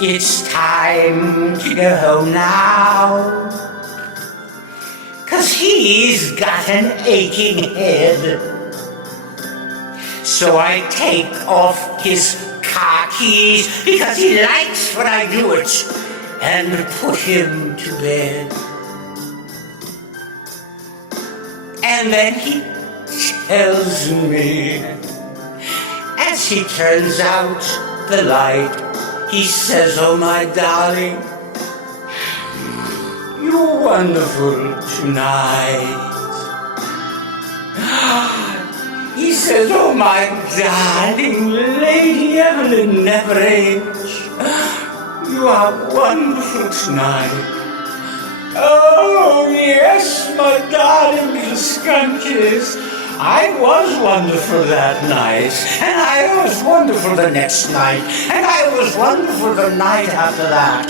It's time to go home now, 'cause he's got an aching head. So I take off his car keys, because he likes when I do it, and put him to bed. And then he tells me, as he turns out the light, he says, "Oh, my darling, you're wonderful tonight." He says, "Oh, my darling Lady Evelyn Neverage, you are wonderful tonight." "Oh, yes, my darling little skunkies, I was wonderful that night, and I was wonderful the next night, and I was wonderful the night after that."